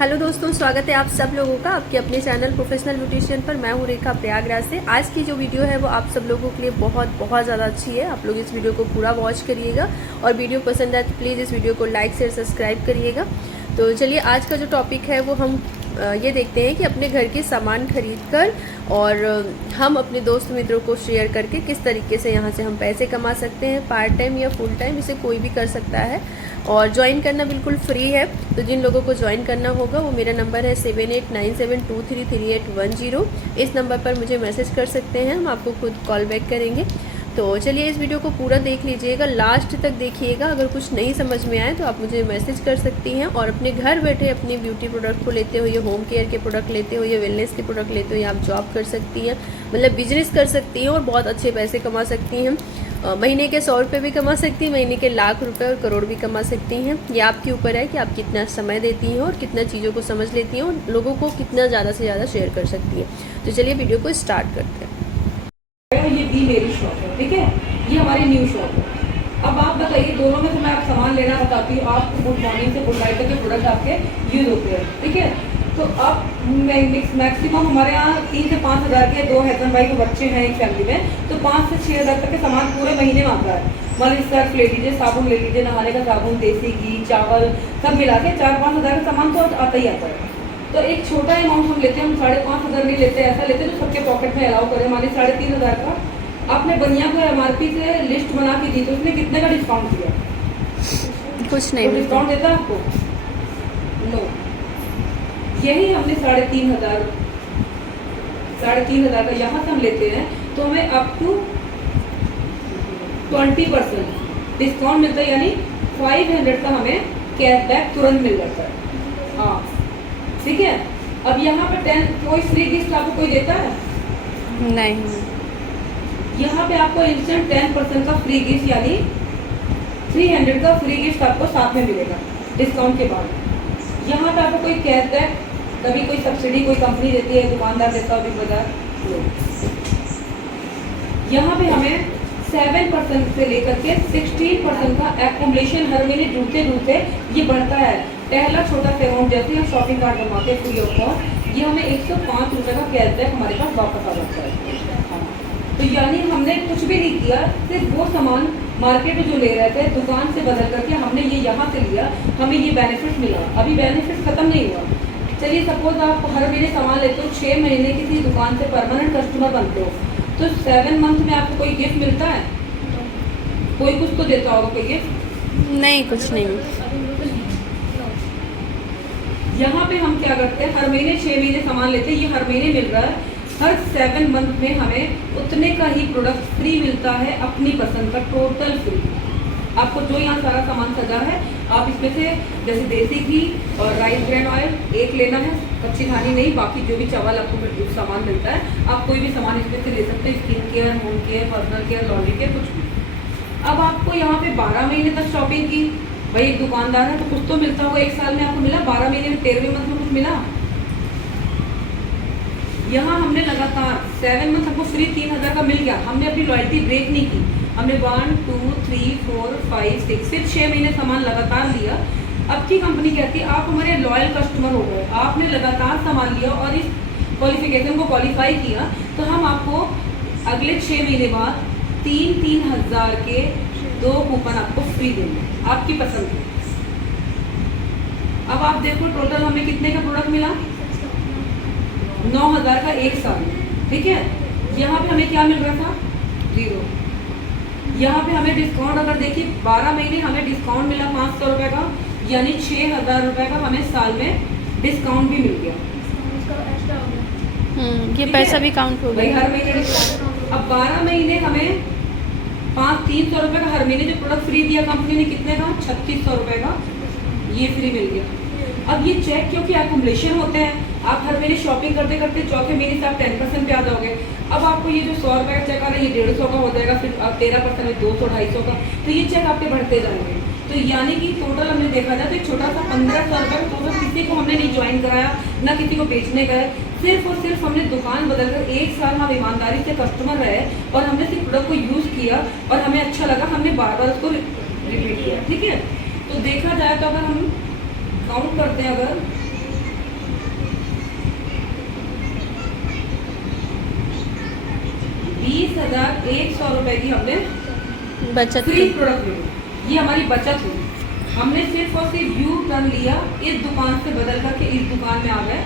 Hello दोस्तों, स्वागत है आप सब लोगों का आपके अपने चैनल प्रोफेशनल ब्यूटिशियन पर। मैं हूँ रेखा प्रयागराज से। आज की जो वीडियो है वो आप सब लोगों के लिए बहुत ज़्यादा अच्छी है। आप लोग इस वीडियो को पूरा वॉच करिएगा और वीडियो पसंद आए तो प्लीज़ इस वीडियो को लाइक शेयर सब्सक्राइब करिएगा। तो चलिए, आज का जो टॉपिक है वो हम ये देखते हैं कि अपने घर के सामान खरीद कर और हम अपने दोस्त मित्रों को शेयर करके किस तरीके से यहाँ से हम पैसे कमा सकते हैं। पार्ट टाइम या फुल टाइम इसे कोई भी कर सकता है और ज्वाइन करना बिल्कुल फ्री है। तो जिन लोगों को ज्वाइन करना होगा वो मेरा नंबर है 7897233810। इस नंबर पर मुझे मैसेज कर सकते हैं, हम आपको खुद कॉल बैक करेंगे। तो चलिए, इस वीडियो को पूरा देख लीजिएगा, लास्ट तक देखिएगा। अगर कुछ नहीं समझ में आए तो आप मुझे मैसेज कर सकती हैं और अपने घर बैठे अपनी ब्यूटी प्रोडक्ट को लेते हुए, होम केयर के प्रोडक्ट लेते हुए, वेलनेस के प्रोडक्ट लेते हुए आप जॉब कर सकती हैं, मतलब बिजनेस कर सकती हैं और बहुत अच्छे पैसे कमा सकती हैं। महीने के 100 रुपये भी कमा सकती हैं, महीने के लाख रुपए और करोड़ भी कमा सकती हैं। ये आपके ऊपर है कि आप कितना समय देती हैं और कितना चीज़ों को समझ लेती हैं और लोगों को कितना ज़्यादा से ज़्यादा शेयर कर सकती हैं। तो चलिए वीडियो को स्टार्ट करते हैं। ये भी मेरी शॉप है, ठीक है। ये हमारी न्यू शॉप है। अब आप बताइए, दोनों में से मैं आप सामान लेना बताती हूँ। आपको गुड मॉर्निंग से गुड नाइट तक के प्रोडक्ट आपके यूज होते हैं, ठीक है। तो अब मैक्सिमम हमारे यहाँ 3 से 5 हज़ार के 2 हस्बैंड वाइफ के बच्चे हैं एक फैमिली में, तो 5 से 6 हज़ार तक के सामान पूरे महीने में आता है। मतलब सर्फ ले लीजिए, साबुन ले लीजिए, नहाने का साबुन, देसी घी, चावल, सब मिला के 4-5 हज़ार का सामान तो आता ही आता है। तो एक छोटा अमाउंट हम लेते हैं, हम 5,500 नहीं लेते, ऐसा लेते हैं जो सबके पॉकेट में अलाउ करें। मान लीजिए 3,500 का आपने बनिया को MRP से लिस्ट बना के दी, तो उसने कितने का डिस्काउंट दिया? कुछ नहीं, तो डिस्काउंट देता है आपको? नो। यही हमने 3,500 का यहाँ से हम लेते हैं, तो हमें अप टू 20% डिस्काउंट मिलता है, यानी 500 का हमें कैशबैक तुरंत मिल जाता है। हाँ, ठीक है। अब यहाँ पे 10 कोई फ्री गिफ्ट आपको कोई देता है? नहीं। यहाँ पे आपको इंस्टेंट 10% का फ्री गिफ्ट, यानी 300 का फ्री गिफ्ट आपको साथ में मिलेगा डिस्काउंट के बाद। यहाँ पे आपको कोई कैशबैक, कभी कोई सब्सिडी कोई कंपनी देती है, दुकानदार देता है, बिग बाजार। यहाँ पे हमें 7% से लेकर के 16% का एक्यूमुलेशन हर महीने जुड़ते जुड़ते ये बढ़ता है। पहला छोटा सा अमाउंट जैसे हम शॉपिंग कार्ड बनवाते हैं फ्री ऑफ कॉस्ट, ये हमें 105 रुपये का कैशबैक हमारे पास वापस आ जाता है। तो यानी हमने कुछ भी नहीं किया, सिर्फ वो सामान मार्केट में जो ले रहे थे दुकान से बदल करके हमने ये यहाँ से लिया, हमें ये बेनिफिट मिला। अभी बेनिफिट खत्म नहीं हुआ। चलिए, सपोज आप हर महीने सामान लेते हो, 6 महीने किसी दुकान से परमानेंट कस्टमर बनते हो, तो 7 मंथ में आपको कोई गिफ्ट मिलता है? कोई कुछ तो देता होगा, कोई गिफ्ट? नहीं, कुछ नहीं। यहाँ पे हम क्या करते हैं, हर महीने 6 महीने सामान लेते हैं, ये हर महीने मिल रहा है। हर 7 मंथ में हमें उतने का ही प्रोडक्ट फ्री मिलता है, अपनी पसंद का, टोटल फ्री। आपको जो यहाँ सारा सामान सजा है, आप इसमें से जैसे देसी घी और राइस ब्रांड ऑयल एक लेना है, कच्ची खानी नहीं, बाकी जो भी चावल आपको सामान मिलता है आप कोई भी सामान इसमें से ले सकते हैं। Skin care, home care, personal care, laundry care, कुछ भी। अब आपको यहाँ पे 12 महीने तक शॉपिंग की, भाई एक दुकानदार है तो कुछ तो मिलता होगा। एक साल में आपको मिला, 12 महीने में 13वें मंथ में कुछ मिला? यहाँ हमने लगातार 7 मंथ हमको फ्री 3,000 का मिल गया। हमने अपनी लॉयल्टी ब्रेक नहीं की, हमने 1, 2, 3, 4, 5, 6 सिर्फ 6 महीने सामान लगातार लिया। अब की कंपनी कहती है आप हमारे लॉयल कस्टमर हो गए, आपने लगातार सामान लिया और इस क्वालिफिकेशन को क्वालिफाई किया, तो हम आपको अगले 6 महीने बाद 3-3 हज़ार के 2 कूपन आपको फ्री देंगे, आपकी पसंद है। अब आप देखो टोटल हमें कितने का प्रोडक्ट मिला? 9,000 का एक साल में, ठीक है। यहाँ पे हमें क्या मिल रहा था? 0। यहाँ पे हमें डिस्काउंट अगर देखिए 12 महीने हमें डिस्काउंट मिला 500 रुपये का, यानी 6,000 रुपये का हमें साल में डिस्काउंट भी मिल गया। ये पैसा भी काउंट हो गया हर महीने डिस्काउंट। अब 12 महीने हमें 300 रुपये का हर महीने जो प्रोडक्ट फ्री दिया कंपनी ने, कितने का? 3600 रुपये का ये फ्री मिल गया। अब ये चेक क्योंकि एक्यूमुलेशन होते हैं, आप हर महीने शॉपिंग करते करते चौथे महीने से आप 10% पे आ जाओगे। अब आपको ये जो 100 रुपये का चेक आ रहा है, ये 150 का हो जाएगा, फिर 13% में 200, 250 का, तो ये चेक आपके बढ़ते जाएंगे। तो यानी कि टोटल हमने देखा जाए तो एक छोटा सा 1500 रुपये का टोटल किसी को हमने नहीं ज्वाइन कराया, ना किसी को बेचने गए, सिर्फ और सिर्फ हमने दुकान बदलकर 1 साल हम ईमानदारी से कस्टमर रहे और हमने सिर्फ प्रोडक्ट को यूज़ किया और हमें अच्छा लगा, हमने बार बार उसको रिपीट किया, ठीक है। तो देखा जाए तो अगर हम काउंट करते हैं, अगर 32,100 रुपए की हमने बचत फ्री प्रोडक्ट ली। ये हमारी बचत हुई। हमने सिर्फ और सिर्फ यू टर्न लिया, इस दुकान से बदल करके इस दुकान में आ गए।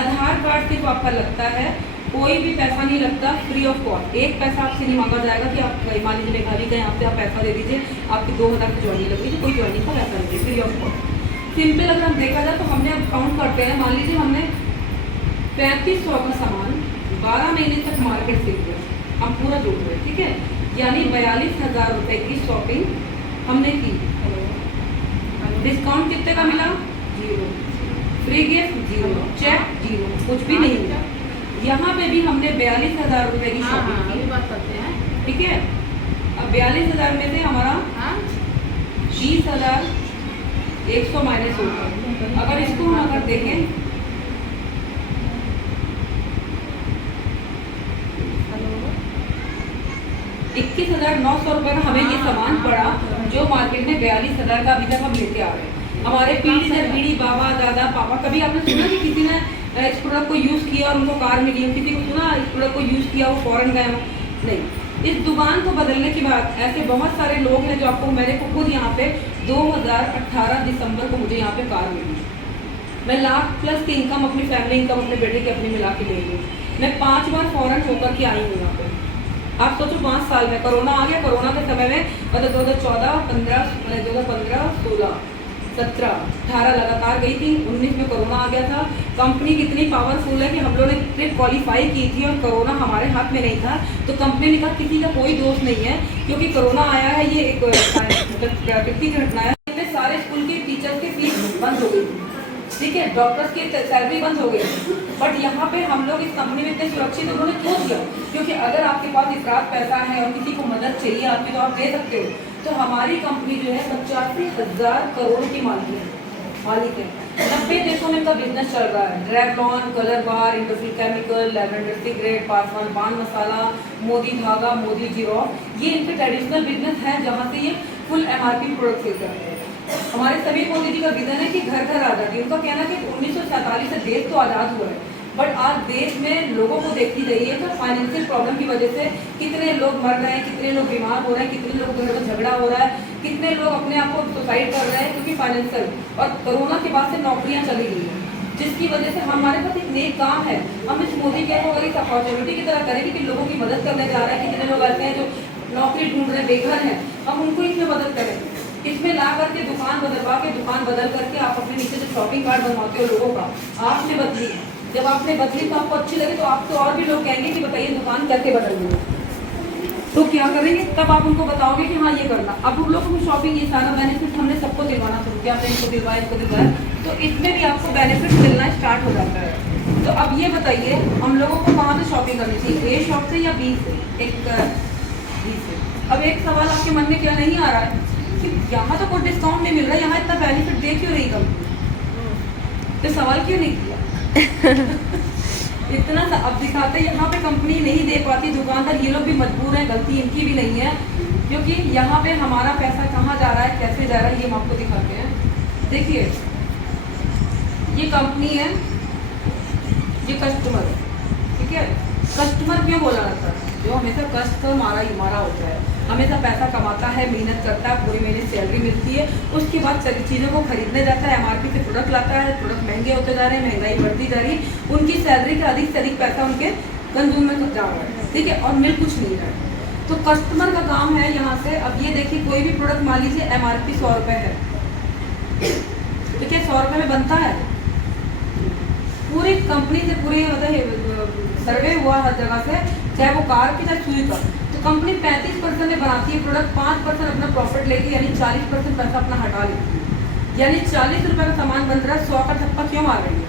आधार कार्ड सिर्फ आपका लगता है, कोई भी पैसा नहीं लगता, फ्री ऑफ कॉस्ट। एक पैसा आपसे नहीं मांगा जाएगा कि आप मान लीजिए मेघाली गए, आपसे आप पैसा दे दीजिए, आपकी 2,000 की ज्वाइनिंग लग गई, कोई ज्वाइनिंग का पैसा नहीं, फ्री ऑफ कॉस्ट। सिंपल अगर हम देखा जाए तो हमने अब काउंट करते हैं, मान लीजिए हमने 3500 का सामान 12 महीने तक मार्केट से किया, हम पूरा जोड़ रहे हैं, ठीक है, यानी 42,000 रुपए की शॉपिंग हमने की। डिस्काउंट कितने का मिला? 0। फ्री गिफ्ट 0, चेक 0, कुछ भी नहीं मिला। यहाँ पे भी हमने 42,000 रुपए की शॉपिंग की, बात करते हैं, ठीक है। अब 42,000 में से हमारा 30,100 माइनस होगा। अगर इसको हम अगर देखें 21,900 रुपए का हमें ये सामान पड़ा, जो मार्केट में 42,000 का अभी तक हम लेके आ रहे हैं। हमारे पीढ़ी दर पीढ़ी, बाबा दादा पापा, कभी आपने सुना कि किसी ने इस प्रोडक्ट को यूज किया और उनको कार मिली हो? किसी को सुना इस प्रोडक्ट को यूज किया वो फॉरेन गए हो? नहीं। इस दुकान को बदलने की बात, ऐसे बहुत सारे लोग हैं जो आपको, मेरे को खुद यहाँ पे 2018 दिसंबर को मुझे यहाँ पे कार मिली। मैं लाख+ की इनकम, अपनी फैमिली इनकम अपने बेटे की अपनी मिला के ले गई। मैं 5 बार फॉरेन होकर के आई हूँ यहाँ पे। आप सोचो 5 साल में कोरोना आ गया, कोरोना के समय में मतलब 2014, 15, 2015, 16, 17, 18 लगातार गई थी। 19 में कोरोना आ गया था। कंपनी कितनी पावरफुल है कि हम लोगों ने ट्रिप क्वालिफाई की थी और कोरोना हमारे हाथ में नहीं था, तो कंपनी ने कहा किसी का कोई दोष नहीं है, क्योंकि कोरोना आया है, ये एक प्रकृति की घटना है। सारे स्कूल के टीचर्स की फीस बंद हो गई, ठीक है, डॉक्टर्स की सैलरी बंद हो गई। बट यहाँ पे हम लोग इस कंपनी में इतने सुरक्षित उन्होंने क्यों दिया? क्योंकि अगर आपके पास इफरात पैसा है और किसी को मदद चाहिए आपकी, तो आप दे सकते हो। तो हमारी कंपनी जो है 85,000 करोड़ की मालिक है। 90 देशों में इनका बिजनेस चल रहा है। ड्रैगलॉन, colour bar, industrial chemical, lavender cigarette, Paswan पान मसाला, मोदी धागा, मोदी जीरो, ये इनके ट्रेडिशनल बिजनेस है, जहाँ से ये फुल MRP प्रोडक्ट सेल करते हैं। हमारे सभी मोदी जी का विजन है कि घर घर आज़ादी। उनका कहना है कि 1947 से देश तो आज़ाद हुआ है, बट आज देश में लोगों को देखती जाइए तो फाइनेंशियल प्रॉब्लम की वजह से कितने लोग मर रहे हैं, कितने लोग बीमार हो रहे हैं, कितने लोग घर में झगड़ा हो रहा है, कितने लोग अपने आप को सुसाइड कर रहे हैं, क्योंकि फाइनेंशियल और कोरोना के बाद से नौकरियां चली गई हैं, जिसकी वजह से हमारे पास एक नेक काम है। हम इस मोदी के को अगर इस अपॉर्चुनिटी की तरह करेंगे कि लोगों की मदद करने जा रहे हैं। कितने लोग ऐसे हैं जो नौकरी ढूंढ रहे हैं, बेघर हैं, हम उनको इसमें मदद करें। इसमें ला करके दुकान बदलवा के, दुकान बदल करके आप अपने नीचे जो शॉपिंग कार्ड बनवाते हो लोगों का, आपने बदली। जब आपने बदली तो आपको अच्छी लगी, तो आपको और भी लोग कहेंगे कि बताइए दुकान कैसे बदल रही है। तो क्या करेंगे? तब आप उनको बताओगे कि हाँ ये करना। अब उन लोगों को शॉपिंग, ये सारा बेनिफिट हमने सबको दिलवाना शुरू किया, आपने इनको दिलवाया, इसको दिलवाया, तो इसमें भी आपको बेनिफिट मिलना स्टार्ट हो जाता है। तो अब ये बताइए हम लोगों को कहाँ से शॉपिंग करनी चाहिए, A शॉप से या B से? एक B से। अब एक सवाल आपके मन में क्या नहीं आ रहा है कि यहाँ तो कोई डिस्काउंट नहीं मिल रहा है, यहाँ इतना बेनिफिट दे क्यों रही कंपनी? तो सवाल क्यों नहीं किया? इतना सा अब दिखाते, यहाँ पे कंपनी नहीं दे पाती, दुकानदार ये लोग भी मजबूर हैं, गलती इनकी भी नहीं है, क्योंकि यहाँ पे हमारा पैसा कहाँ जा रहा है, कैसे जा रहा है, ये हम आपको दिखाते हैं। देखिए ये कंपनी है, ये कस्टमर है, ठीक है। कस्टमर क्यों बोला जाता है? जो हमेशा कष्ट का मारा ही मारा होता है, हमेशा पैसा कमाता है, मेहनत करता है, पूरी महीने सैलरी मिलती है, उसके बाद चीज़ों को खरीदने जाता है, MRP से प्रोडक्ट लाता है, प्रोडक्ट महंगे होते जा रहे हैं, महंगाई बढ़ती जा रही है, उनकी सैलरी का अधिक से अधिक पैसा उनके कंज्यूमर में जा रहा है, ठीक है, और मिल कुछ नहीं रहा है। तो कस्टमर का काम है यहाँ से। अब ये देखिए कोई भी प्रोडक्ट मान लीजिए MRP 100 रुपये है, तो क्या 100 रुपये में बनता है? पूरी कंपनी से, पूरी मतलब सर्वे हुआ हर जगह से, चाहे वो कार की चाहे सुई का, तो कंपनी 35% में बनाती है प्रोडक्ट, 5% अपना प्रॉफिट लेती है, यानी 40% पैसा अपना हटा लेती है। यानी 40 रुपये का सामान बन रहा है, 100 का ठप्पा क्यों मार रही है?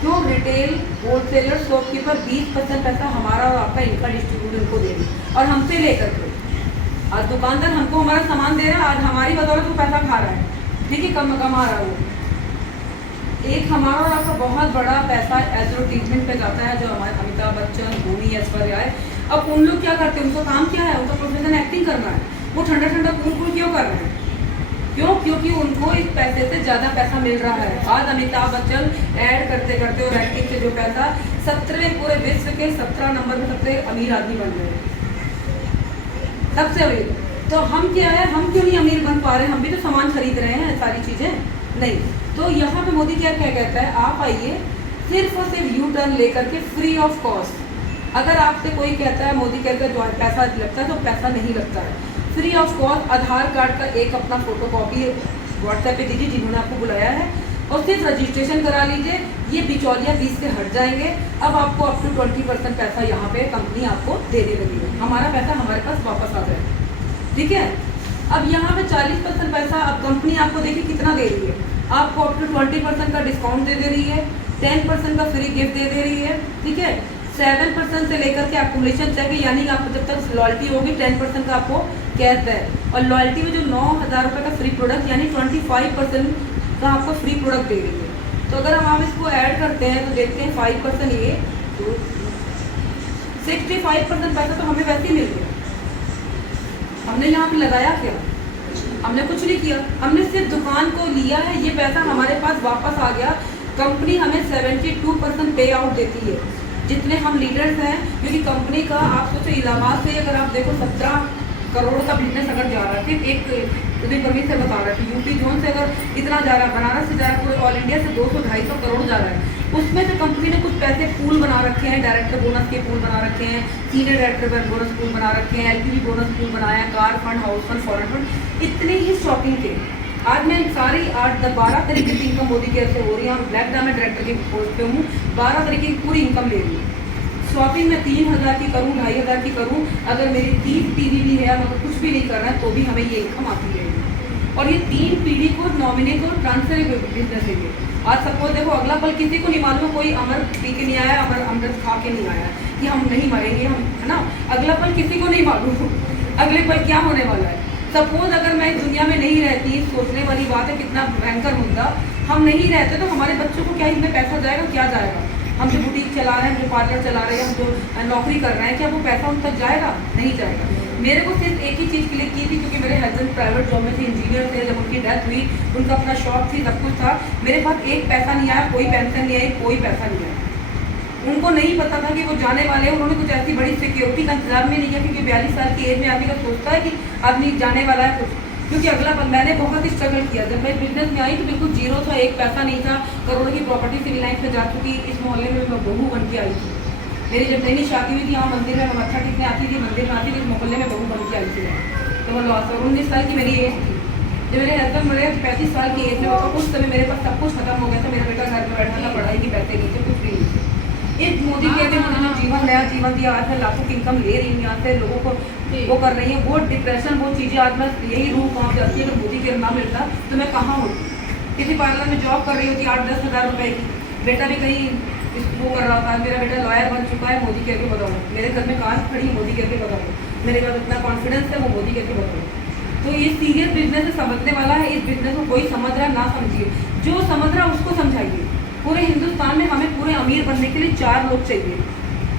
क्यों? रिटेल, होलसेलर, शॉपकीपर 20% पैसा हमारा और आपका, इनका डिस्ट्रीब्यूटर इनको दे रही है, और हमसे लेकर के आज दुकानदार हमको हमारा सामान दे रहा है, आज हमारी बदौलत वो पैसा खा रहा है, ठीक है, कमा रहा है वो। एक हमारा और आपका बहुत बड़ा पैसा एडवर्टीजमेंट पे जाता है, जो हमारे अमिताभ बच्चन, धोनी, ऐश्वर्या है। अब उन लोग क्या करते हैं? उनका काम क्या है? उनका प्रोफेशन एक्टिंग करना है। वो ठंडा ठंडा कूल क्यों कर रहे हैं? क्यों? क्योंकि उनको इस पैसे से ज़्यादा पैसा मिल रहा है। आज अमिताभ बच्चन ऐड करते करते और एक्टिंग से जो पैसा 17वें पूरे विश्व के 17 नंबर में सबसे अमीर आदमी बन गए। सबसे अमीर। तो हम क्या है, हम क्यों नहीं अमीर बन पा रहे? हम भी तो सामान खरीद रहे हैं, सारी चीज़ें नहीं। तो यहाँ पे मोदी क्या क्या कहता है, आप आइए सिर्फ और सिर्फ यू टर्न लेकर के फ्री ऑफ कॉस्ट। अगर आपसे कोई कहता है, मोदी कहता है जो पैसा लगता है, तो पैसा नहीं लगता है, free of cost. Aadhaar card का एक अपना फोटो कॉपी व्हाट्सएप पे दीजिए जिन्होंने आपको बुलाया है, और सिर्फ रजिस्ट्रेशन करा लीजिए। ये बिचौलिया फीस से हट जाएंगे। अब आपको अप टू 20% पैसा यहाँ पे कंपनी आपको देने लगी है। हमारा पैसा हमारे पास वापस आ जाए, ठीक है। अब यहाँ पे 40% पैसा अब कंपनी आपको देखिए कितना दे रही है, आपको अप टू 20% का डिस्काउंट दे रही है, 10% का फ्री गिफ्ट दे रही है, ठीक है। 7% से लेकर के एक्युमुलेशन चेक, यानी आपको जब तक लॉयल्टी होगी 10% का आपको कैश बैक, और लॉयल्टी में जो 9,000 रुपये का फ्री प्रोडक्ट यानी 25% का आपको फ्री प्रोडक्ट दे रही है। तो अगर हम इसको ऐड करते हैं तो देखते हैं 5% ये तो 65% पैसा तो हमें वैसे ही मिल गया। हमने यहाँ पे लगाया क्या? हमने कुछ नहीं किया, हमने सिर्फ दुकान को लिया है, ये पैसा हमारे पास वापस आ गया। कंपनी हमें 72% पे आउट देती है, जितने हम लीडर्स हैं, क्योंकि कंपनी का आप सोचो इलाहाबाद से अगर आप देखो 17 करोड़ का बिजनेस अगर जा रहा है, सिर्फ एक उदय परमीत से बता रहा है, यूपी जोन से अगर इतना जा रहा है, बनारस से जा रहा है, पूरे ऑल इंडिया से 200-250 करोड़ जा रहा है। उसमें से कंपनी ने कुछ पैसे पूल बना रखे हैं, डायरेक्टर बोनस के पूल बना रखे हैं, सीनियर डायरेक्टर बोनस पूल बना रखे हैं, एलपीवी बोनस पूल बनाया है, car fund, house fund, foreign fund, इतने ही शॉपिंग के। आज मैं सारी 8-12 तरीके की इनकम मोदी केयर से हो रही है। मैं ब्लैक डायमंड डायरेक्टर के पोस्ट पे हूँ, 12 तरीके की पूरी इनकम ले रही हूँ। शॉपिंग में 3,000 की करूँ, 2,500 की करूँ, अगर मेरी 3 टीवी भी है, मतलब कुछ भी नहीं करना है, तो भी हमें ये इनकम आती रहेगी। और ये 3 पीढ़ी को नॉमिनेट और ट्रांसफर बिजनेस है। आज सपोज देखो, अगला पल किसी को नहीं मालूम, कोई अमर पी के नहीं आया, अमृत खा के नहीं आया कि हम नहीं मरेंगे, हम, है ना। अगला पल किसी को नहीं मालूम अगले पल क्या होने वाला है। सपोज अगर मैं इस दुनिया में नहीं रहती, सोचने वाली बात है, कितना भयंकर मुद्दा, हम नहीं रहते तो हमारे बच्चों को क्या इसमें पैसा जाएगा, क्या जाएगा? हम जो बुटीक चला रहे हैं, जो पार्लर चला रहे हैं, हम जो नौकरी कर रहे हैं, क्या वो पैसा उन तक जाएगा? नहीं जाएगा। मेरे को सिर्फ एक ही चीज़ के लिए की थी, क्योंकि मेरे हस्बैंड प्राइवेट जॉब में थे, इंजीनियर थे, जब उनकी डेथ हुई, उनका अपना शॉप थी, सब कुछ था, मेरे पास एक पैसा नहीं आया, कोई पेंशन नहीं आई, कोई पैसा नहीं आया। उनको नहीं पता था कि वो जाने वाले हैं, उन्होंने कुछ ऐसी बड़ी सिक्योरिटी का इंतजार में नहीं किया, क्योंकि 42 साल की एज में आदमी का सोचता है कि आदमी जाने वाला है कुछ, क्योंकि अगला मैंने बहुत ही स्ट्रगल किया। जब मैं बिजनेस में आई तो बिल्कुल जीरो था, एक पैसा नहीं था, करोड़ों की प्रॉपर्टी सिविल लाइन पे जा चुकी, इस मोहल्ले में मैं बहू बन के आई थी। मेरी जब नई शादी हुई थी, यहाँ मंदिर में मैं मत्था टेकने आती थी, मंदिर में आती थी, इस मोहल्ले में बहू बन के आई थी। तो मैं लॉस 19 साल की मेरी एज थी। जब मेरे हस्बैंड मेरे 35 साल की एज में, मतलब उस समय मेरे पास सब कुछ खत्म हो गया था। मेरा बेटा घर में बैठा था, पढ़ाई की पैसे नहीं थे, कुछ भी नहीं थे। इस मोदी के ने मुझे जीवन, नया जीवन दिया। आज मैं लाखों की इनकम ले रही हूँ, यहाँ से लोगों को वो कर रही है। वो डिप्रेशन, वो चीज़ें आज मैं यही रूह कहाँ जाती है। अगर मोदी केयर ना मिलता तो मैं कहाँ होती? किसी पार्लर में जॉब कर रही होती 8-10 हज़ार रुपए की, बेटा भी कहीं वो कर रहा था। मेरा बेटा लॉयर बन चुका है, मोदी केयर के बदौलत। मेरे घर में कार खड़ी है, मोदी केयर के बदौलत। मेरे पास इतना कॉन्फिडेंस है, वो मोदी केयर के बदौलत। तो ये सीरियस बिजनेस है, समझने वाला है। इस बिजनेस को कोई समझ रहा ना समझिए, जो समझ रहा उसको समझाइए। पूरे हिंदुस्तान में हमें पूरे अमीर बनने के लिए 4 लोग चाहिए।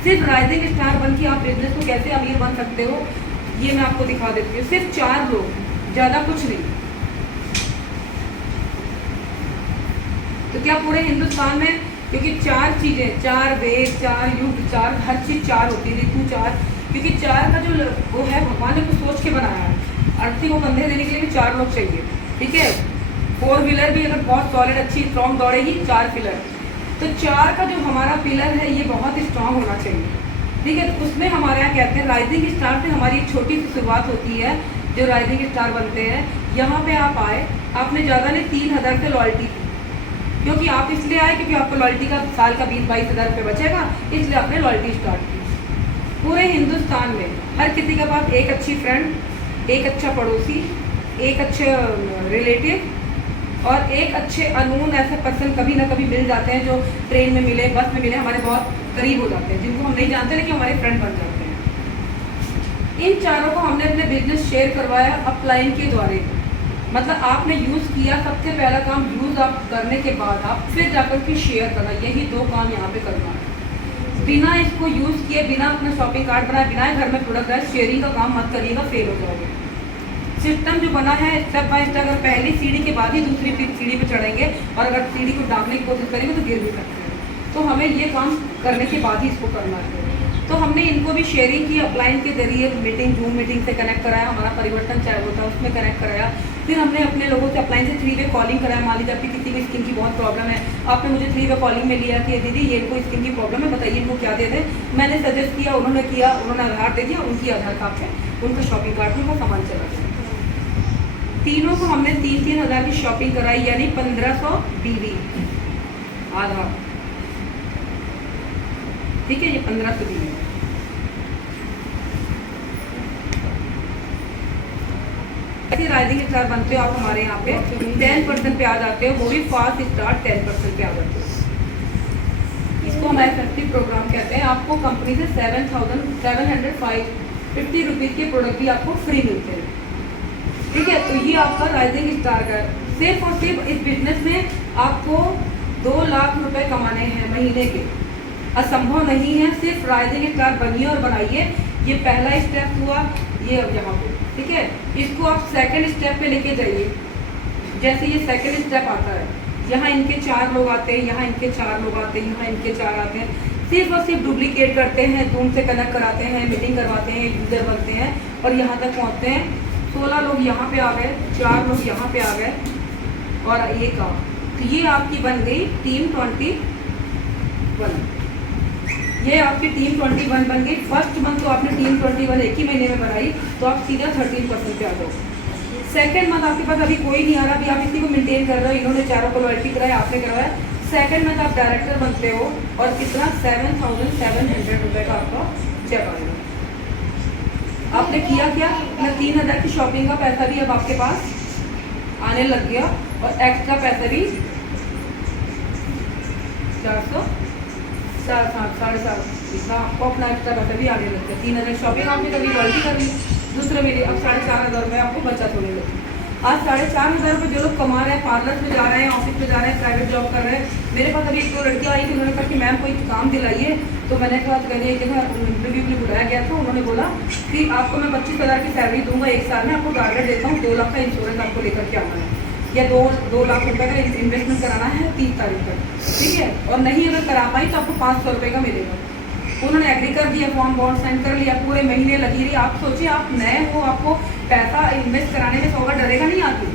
सिर्फ राइजिंग स्टार बन के आप बिजनेस को कैसे अमीर बन सकते हो, ये मैं आपको दिखा देती हूँ। सिर्फ 4 लोग, ज़्यादा कुछ नहीं। तो क्या पूरे हिंदुस्तान में, क्योंकि 4 चीज़ें, 4 वेद, 4 युग, 4 हर चीज़ 4 होती है, ऋतु 4, क्योंकि 4 का जो वो है, भगवान ने कुछ सोच के बनाया है। अर्थी को कंधे देने के लिए भी 4 लोग चाहिए, ठीक है। 4 व्हीलर भी अगर बहुत सॉलिड अच्छी स्ट्रॉन्ग दौड़ेगी, 4 पिलर। तो 4 का जो हमारा पिलर है, ये बहुत स्ट्रॉन्ग होना चाहिए, ठीक है। तो उसमें हमारे यहाँ कहते हैं राइजिंग स्टार से हमारी एक छोटी सी शुरुआत होती है, जो राइजिंग स्टार बनते हैं। यहाँ पे आप आए, आपने ज़्यादा नहीं 3,000 की लॉयल्टी की, क्योंकि आप इसलिए आए क्योंकि आपको लॉयल्टी का साल का 20-22 हज़ार रुपये बचेगा, इसलिए आपने लॉयल्टी स्टार्ट की। पूरे हिंदुस्तान में हर किसी के पास एक अच्छी फ्रेंड, एक अच्छा पड़ोसी, एक अच्छे रिलेटिव और एक अच्छे अनून ऐसे पर्सन कभी ना कभी मिल जाते हैं, जो ट्रेन में मिले, बस में मिले, हमारे बहुत करीब हो जाते हैं, जिनको हम नहीं जानते लेकिन हमारे फ्रेंड बन जाते हैं। इन 4 को हमने अपने बिजनेस शेयर करवाया अपलाइन के द्वारा। मतलब आपने यूज़ किया, सबसे पहला काम यूज़ आप करने के बाद आप फिर जाकर के शेयर करना, यही 2 काम यहाँ पे करना है। बिना इसको यूज़ किए, बिना अपना शॉपिंग कार्ड बनाए, बिना घर में प्रोडक्ट है, शेयरिंग का काम मत करिएगा, फेल हो जाओगे। सिस्टम जो बना है स्टेप बाय स्टेप, अगर पहली सीढ़ी के बाद ही दूसरी सीढ़ी पे चढ़ेंगे और अगर सीढ़ी को दागने की कोशिश करेंगे तो गिर भी सकते हैं। तो हमें ये काम करने के बाद ही इसको करना है। तो हमने इनको भी शेयरिंग की अपलाइन के जरिए, मीटिंग जूम मीटिंग से कनेक्ट कराया, हमारा परिवर्तन चाहे होता है उसमें कनेक्ट कराया। फिर हमने अपने लोगों से अपलाइन से 3 वे कॉलिंग कराया। मान लीजिए आपकी किसी को स्किन की बहुत प्रॉब्लम है, आपने मुझे 3 वे कॉलिंग में लिया कि दीदी ये कोई स्किन की प्रॉब्लम है, बताइए इनको क्या दे दें। मैंने सजेस्ट किया, उन्होंने किया, उन्होंने आधार दे दिया, उनकी आधार कार्ड पे उनका शॉपिंग कार्ट में वो सामान चला गया। तीनों को हमने 3-3 हज़ार की शॉपिंग कराई, यानी 1500 बीवी आधार, ठीक है, ये 1500 बीवी। ऐसे राइजिंग स्टार बनते हो आप हमारे यहाँ पे 10% पे आ जाते हो, वो भी फास्ट स्टार 10% पे आ जाते हो। इसको हम एफेक्टिव प्रोग्राम कहते हैं। आपको कंपनी से 7,750 रुपीज़ के प्रोडक्ट भी आपको फ्री मिलते हैं, ठीक है। तो ये आपका राइजिंग स्टार का सिर्फ और सिर्फ इस बिजनेस में आपको 2 लाख रुपए कमाने हैं महीने के। असंभव नहीं है, सिर्फ राइजिंग स्टार बनिए और बनाइए। ये पहला स्टेप हुआ, ये अब यहाँ पे, ठीक है। इसको आप सेकंड स्टेप पे लेके जाइए। जैसे ये सेकंड स्टेप आता है, यहाँ इनके 4 लोग आते हैं, यहाँ इनके 4 लोग आते हैं, यहाँ इनके 4 आते हैं, सिर्फ और सिर्फ डुप्लीकेट करते हैं, जूम से कनेक्ट कराते हैं, मीटिंग करवाते हैं, यूजर बनते हैं और यहाँ तक पहुँचते हैं। 16 लोग यहाँ पे आ गए, 4 लोग यहाँ पे आ गए और ये काम। तो ये आपकी बन गई टीम 21। ये आपकी टीम 21 बन गई। फर्स्ट मंथ तो आपने टीम 21 एक ही महीने में बनाई, तो आप सीधा 13% पे आ जाओ। सेकंड मंथ आपके पास अभी कोई नहीं आ रहा, अभी आप इसी को मेंटेन कर रहे हो, इन्होंने चारों को लॉयल्टी कराया, आपने करवाया। सेकंड मंथ आप डायरेक्टर बनते हो और कितना 7,700 रुपये का आपका चेक आएगा। आपने किया क्या, अपना 3,000 की शॉपिंग का पैसा भी अब आपके पास आने लग गया और एक्स्ट्रा पैसा भी 400 4,500 इतना आपको अपना एक्स्ट्रा पैसा भी आने लगता है। 3,000 शॉपिंग आपने कभी रॉयल्टी कर ली, दूसरे में अब 4,500 रुपये आपको बचत होने लगी। आज 4,500 रुपये जो लोग कमा रहे हैं, पार्लर में जा रहे हैं, ऑफिस में जा रहे हैं, प्राइवेट जॉब कर रहे हैं। मेरे पास अभी 1-2 लड़कियाँ आई थी, उन्होंने कहा कि मैम कोई काम दिलाइए। तो मैंने कहा कहने एक जगह इंटरव्यू के लिए बुलाया गया था, उन्होंने बोला कि आपको मैं 25,000 की सैलरी दूंगा 1 साल में, आपको टारगेट देता हूँ 2 लाख का इंश्योरेंस आपको लेकर के आना है, या 2 लाख रुपये का इन्वेस्टमेंट कराना है 30 तारीख तक, ठीक है। और नहीं अगर करा पाई तो आपको 500 रुपये का मिलेगा। उन्होंने एग्री कर दिया, फॉर्म बॉन्ड साइन कर लिया, पूरे महीने लगी रही। आप सोचिए, आप नए हो, आपको पैसा इन्वेस्ट कराने में सौगा डरेगा नहीं आती,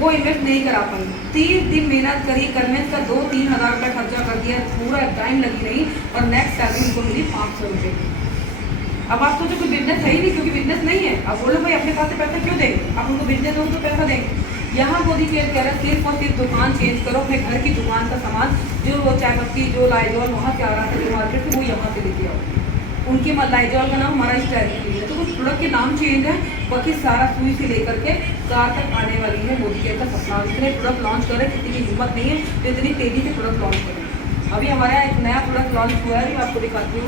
वो इन्वेस्ट नहीं करा पाई। 30 दिन मेहनत करी, कन्वेंस का 2-3 हज़ार रुपये खर्चा कर दिया, पूरा टाइम लगी रही और नेक्स्ट सैलरी उनको मिली 500 रुपये की। अब आप सोचो कोई बिजनेस है ही नहीं, क्योंकि बिजनेस नहीं है। अब बोलो भाई अपने पास से पैसा क्यों देंगे, आप उनको बिजनेस हो तो पैसा देंगे। यहाँ मोदी केयर कह रहा है सिर्फ और सिर्फ दुकान चेंज करो, अपने घर की दुकान का सामान जो वो चाय पत्ती जो लाइजॉल वहाँ से आ रहा था जो मार्केट से, वो यहाँ से लेके आओ। उनके लाइजॉल का नाम हमारा स्टाइल है, तो कुछ प्रोडक्ट के नाम चेंज है, बाकी सारा सुई से लेकर के कार तक आने वाली है मोदी केयर का सपना। इतने प्रोडक्ट लॉन्च कर रहे हैं, किसी की हिम्मत नहीं है तो इतनी तेज़ी से प्रोडक्ट लॉन्च करें। अभी हमारे यहाँ एक नया प्रोडक्ट लॉन्च हुआ है, मैं आपको दिखाती हूँ।